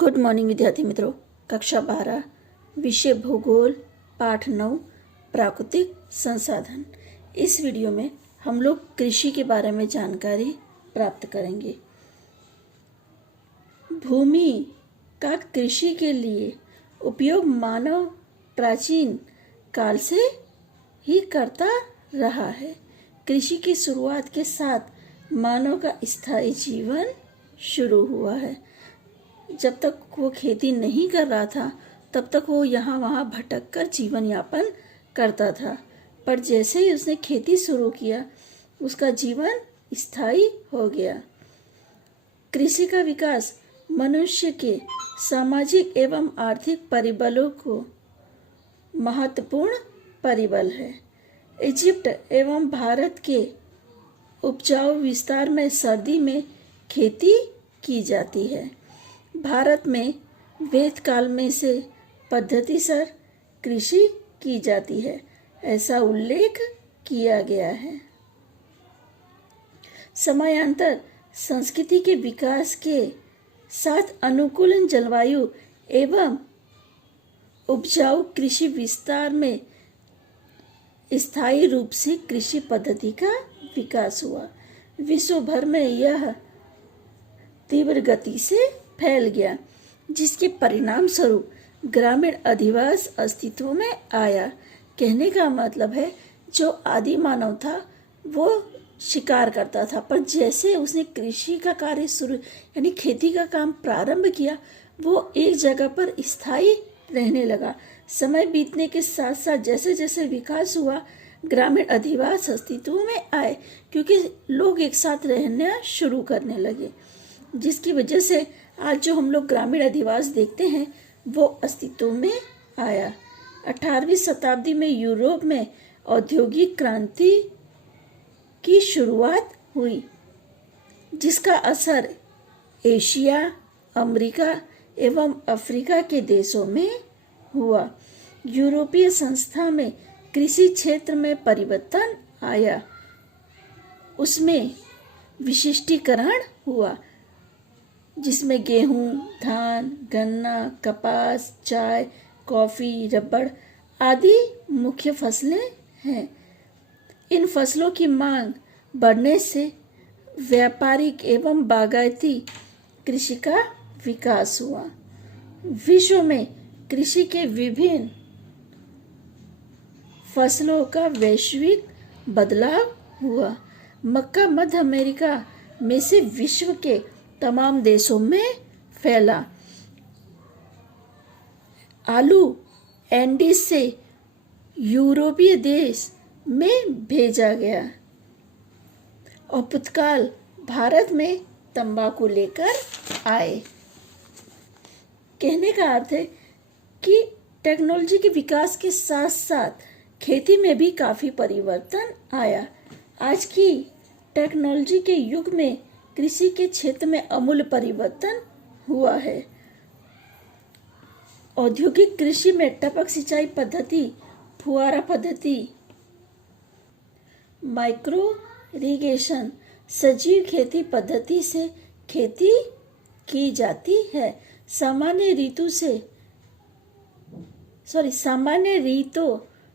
Good morning विद्यार्थी मित्रों। कक्षा 12 विषय भूगोल पाठ 9 प्राकृतिक संसाधन। इस वीडियो में हम लोग कृषि के बारे में जानकारी प्राप्त करेंगे। भूमि का कृषि के लिए उपयोग मानव प्राचीन काल से ही करता रहा है। कृषि की शुरुआत के साथ मानव का स्थायी जीवन शुरू हुआ है। जब तक वो खेती नहीं कर रहा था तब तक वो यहाँ वहाँ भटक कर जीवन यापन करता था, पर जैसे ही उसने खेती शुरू किया उसका जीवन स्थायी हो गया। कृषि का विकास मनुष्य के सामाजिक एवं आर्थिक परिबलों को महत्वपूर्ण परिबल है। इजिप्ट एवं भारत के उपजाऊ विस्तार में सर्दी में खेती की जाती है। भारत में वेद काल में से पद्धतिसर कृषि की जाती है, ऐसा उल्लेख किया गया है। समयांतर संस्कृति के विकास के साथ अनुकूलन जलवायु एवं उपजाऊ कृषि विस्तार में स्थायी रूप से कृषि पद्धति का विकास हुआ। विश्व भर में यह तीव्र गति से फैल गया, जिसके परिणाम स्वरूप ग्रामीण अधिवास अस्तित्व में आया। कहने का मतलब है जो आदि मानव था वो शिकार करता था, पर जैसे उसने कृषि का कार्य शुरू यानी खेती का काम प्रारंभ किया वो एक जगह पर स्थायी रहने लगा। समय बीतने के साथ साथ जैसे जैसे विकास हुआ ग्रामीण अधिवास अस्तित्व में आए, क्योंकि लोग एक साथ रहना शुरू करने लगे, जिसकी वजह से आज जो हम लोग ग्रामीण अधिवास देखते हैं वो अस्तित्व में आया। 18वीं शताब्दी में यूरोप में औद्योगिक क्रांति की शुरुआत हुई, जिसका असर एशिया, अमेरिका एवं अफ्रीका के देशों में हुआ। यूरोपीय संस्था में कृषि क्षेत्र में परिवर्तन आया, उसमें विशिष्टीकरण हुआ, जिसमें गेहूं, धान, गन्ना, कपास, चाय, कॉफी, रबड़ आदि मुख्य फसलें हैं। इन फसलों की मांग बढ़ने से व्यापारिक एवं बागायती कृषि का विकास हुआ। विश्व में कृषि के विभिन्न फसलों का वैश्विक बदलाव हुआ। मक्का मध्य अमेरिका में से विश्व के तमाम देशों में फैला। आलू एंडीज से यूरोपीय देश में भेजा गया और पुर्तगाल भारत में तंबाकू लेकर आए। कहने का अर्थ है कि टेक्नोलॉजी के विकास के साथ साथ खेती में भी काफी परिवर्तन आया। आज की टेक्नोलॉजी के युग में कृषि के क्षेत्र में अमूल परिवर्तन हुआ है। औद्योगिक कृषि में टपक सिंचाई पद्धति, फुहारा पद्धति, माइक्रो इरिगेशन, सजीव खेती पद्धति से खेती की जाती है। सामान्य ऋतु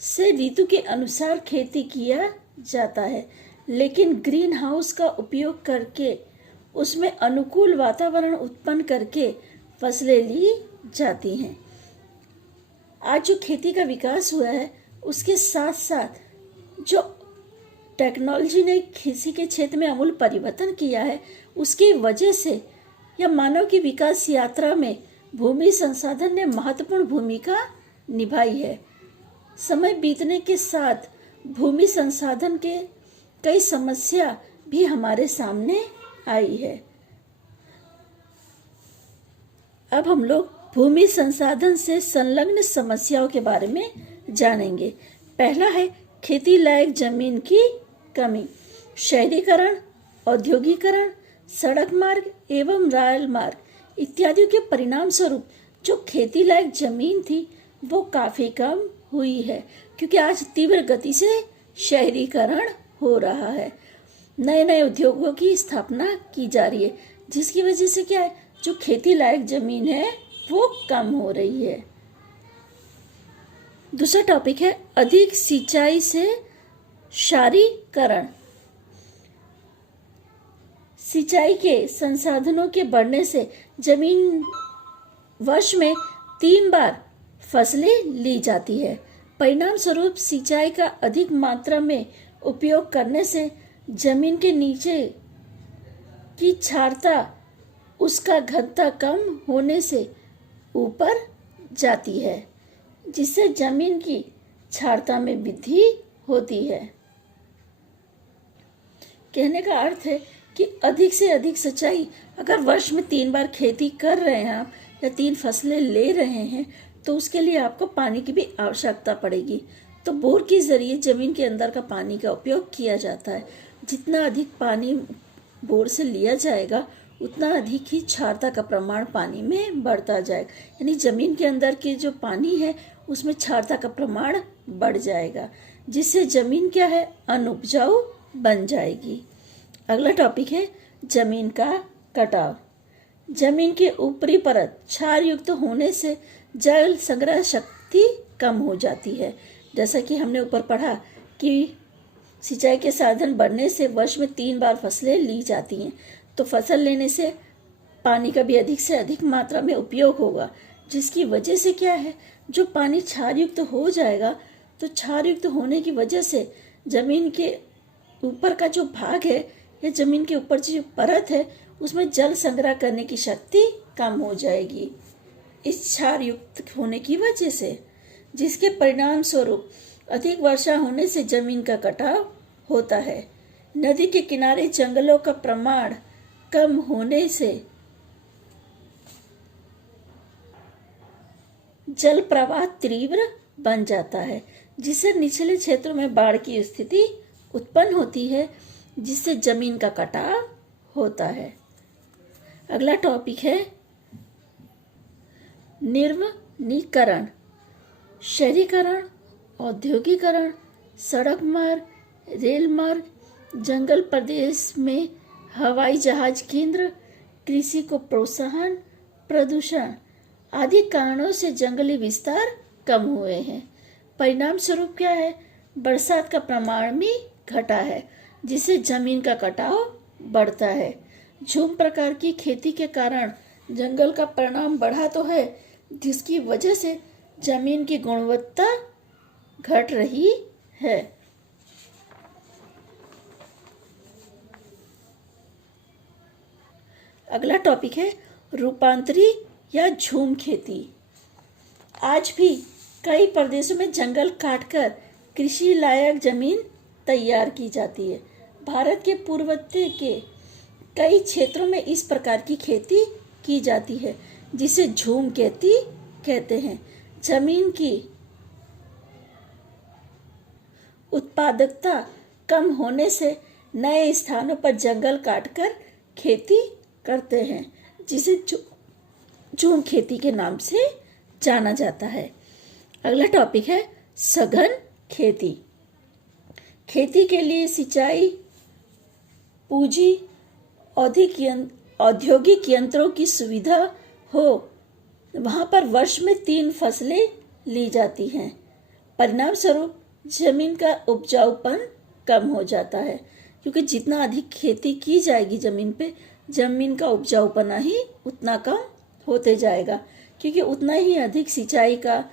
से ऋतु के अनुसार खेती किया जाता है, लेकिन ग्रीन हाउस का उपयोग करके उसमें अनुकूल वातावरण उत्पन्न करके फसलें ली जाती हैं। आज जो खेती का विकास हुआ है उसके साथ साथ जो टेक्नोलॉजी ने कृषि के क्षेत्र में अमूल परिवर्तन किया है, उसकी वजह से या मानव की विकास यात्रा में भूमि संसाधन ने महत्वपूर्ण भूमिका निभाई है। समय बीतने के साथ भूमि संसाधन के कई समस्या भी हमारे सामने आई है। अब हम लोग भूमि संसाधन से संलग्न समस्याओं के बारे में जानेंगे। पहला है खेती लायक जमीन की कमी। शहरीकरण, औद्योगिकरण, सड़क मार्ग एवं रेल मार्ग इत्यादि के परिणाम स्वरूप जो खेती लायक जमीन थी वो काफी कम हुई है, क्योंकि आज तीव्र गति से शहरीकरण हो रहा है। नए नए उद्योगों की स्थापना की जा रही है, जिसकी वजह से क्या है, जो खेती लायक जमीन है वो कम हो रही है। दूसरा टॉपिक है अधिक सिंचाई से क्षारीकरण। सिंचाई के संसाधनों के बढ़ने से जमीन वर्ष में 3 बार फसलें ली जाती है। परिणाम स्वरूप सिंचाई का अधिक मात्रा में उपयोग करने से जमीन के नीचे की क्षारता उसका घनत्व कम होने से ऊपर जाती है, जिससे जमीन की क्षारता में वृद्धि होती है। कहने का अर्थ है कि अधिक से अधिक सिंचाई, अगर वर्ष में 3 बार खेती कर रहे हैं आप या 3 फसलें ले रहे हैं तो उसके लिए आपको पानी की भी आवश्यकता पड़ेगी। तो बोर के जरिए जमीन के अंदर का पानी का उपयोग किया जाता है। जितना अधिक पानी बोर से लिया जाएगा उतना अधिक ही क्षारता का प्रमाण पानी में बढ़ता जाएगा, यानी जमीन के अंदर के जो पानी है उसमें क्षारता का प्रमाण बढ़ जाएगा, जिससे जमीन क्या है, अनउपजाऊ बन जाएगी। अगला टॉपिक है जमीन का कटाव। जमीन के ऊपरी परत क्षार युक्त होने से जल संग्रह शक्ति कम हो जाती है। जैसा कि हमने ऊपर पढ़ा कि सिंचाई के साधन बढ़ने से वर्ष में 3 बार फसलें ली जाती हैं, तो फसल लेने से पानी का भी अधिक से अधिक मात्रा में उपयोग होगा, जिसकी वजह से क्या है, जो पानी क्षार युक्त हो जाएगा तो क्षार युक्त होने की वजह से जमीन के ऊपर का जो भाग है या जमीन के ऊपर जो परत है उसमें जल संग्रह करने की शक्ति कम हो जाएगी इस क्षार युक्त होने की वजह से, जिसके परिणाम स्वरूप अधिक वर्षा होने से जमीन का कटाव होता है। नदी के किनारे जंगलों का प्रमाण कम होने से जल प्रवाह तीव्र बन जाता है, जिससे निचले क्षेत्रों में बाढ़ की स्थिति उत्पन्न होती है, जिससे जमीन का कटाव होता है। अगला टॉपिक है निर्वनीकरण। शहरीकरण, औद्योगिकरण, सड़क मार्ग, रेल मार्ग, जंगल प्रदेश में हवाई जहाज केंद्र, कृषि को प्रोत्साहन, प्रदूषण आदि कारणों से जंगली विस्तार कम हुए हैं। परिणाम स्वरूप क्या है, बरसात का प्रमाण भी घटा है, जिससे जमीन का कटाव बढ़ता है। झूम प्रकार की खेती के कारण जंगल का परिणाम बढ़ा तो है, जिसकी वजह से जमीन की गुणवत्ता घट रही है। अगला टॉपिक है रूपांतरी या झूम खेती। आज भी कई प्रदेशों में जंगल काटकर कृषि लायक जमीन तैयार की जाती है। भारत के पूर्वोत्तर के कई क्षेत्रों में इस प्रकार की खेती की जाती है, जिसे झूम खेती कहते हैं। जमीन की उत्पादकता कम होने से नए स्थानों पर जंगल काटकर खेती करते हैं, जिसे झूम खेती के नाम से जाना जाता है। अगला टॉपिक है सघन खेती। खेती के लिए सिंचाई, पूंजी, औद्योगिक यंत्रों की सुविधा हो, वहां पर वर्ष में 3 फसलें ली जाती हैं। परिणाम स्वरूप जमीन का उपजाऊपन कम हो जाता है, क्योंकि जितना अधिक खेती की जाएगी जमीन पे, जमीन का उपजाऊपना ही उतना कम होते जाएगा, क्योंकि उतना ही अधिक सिंचाई का,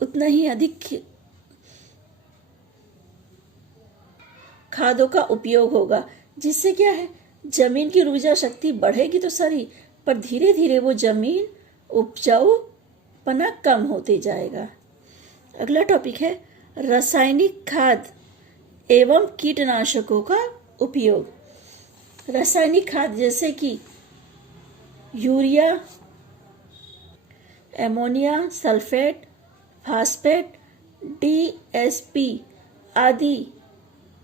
उतना ही अधिक खादों का उपयोग होगा, जिससे क्या है, जमीन की ऊर्जा शक्ति बढ़ेगी तो सही, पर धीरे धीरे वो जमीन उपजाऊपना कम होते जाएगा। अगला टॉपिक है रासायनिक खाद एवं कीटनाशकों का उपयोग। रासायनिक खाद जैसे कि urea, ammonia, sulphate, phosphate, DSP आदि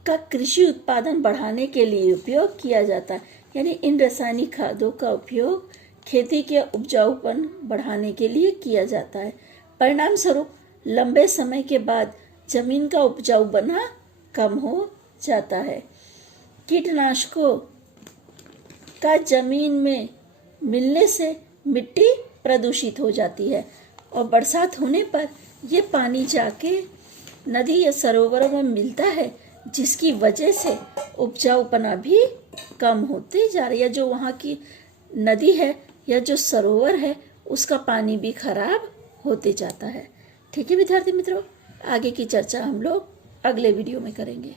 का कृषि उत्पादन बढ़ाने के लिए उपयोग किया जाता है। यानी इन रासायनिक खादों का उपयोग खेती के उपजाऊपन बढ़ाने के लिए किया जाता है। परिणाम स्वरूप लंबे समय के बाद जमीन का उपजाऊ बना कम हो जाता है। कीटनाशकों का जमीन में मिलने से मिट्टी प्रदूषित हो जाती है और बरसात होने पर ये पानी जाके नदी या सरोवरों में मिलता है, जिसकी वजह से उपजाऊपना भी कम होते जा रही है। जो वहाँ की नदी है या जो सरोवर है उसका पानी भी खराब होते जाता है। ठीक है विद्यार्थी मित्रों, आगे की चर्चा हम लोग अगले वीडियो में करेंगे।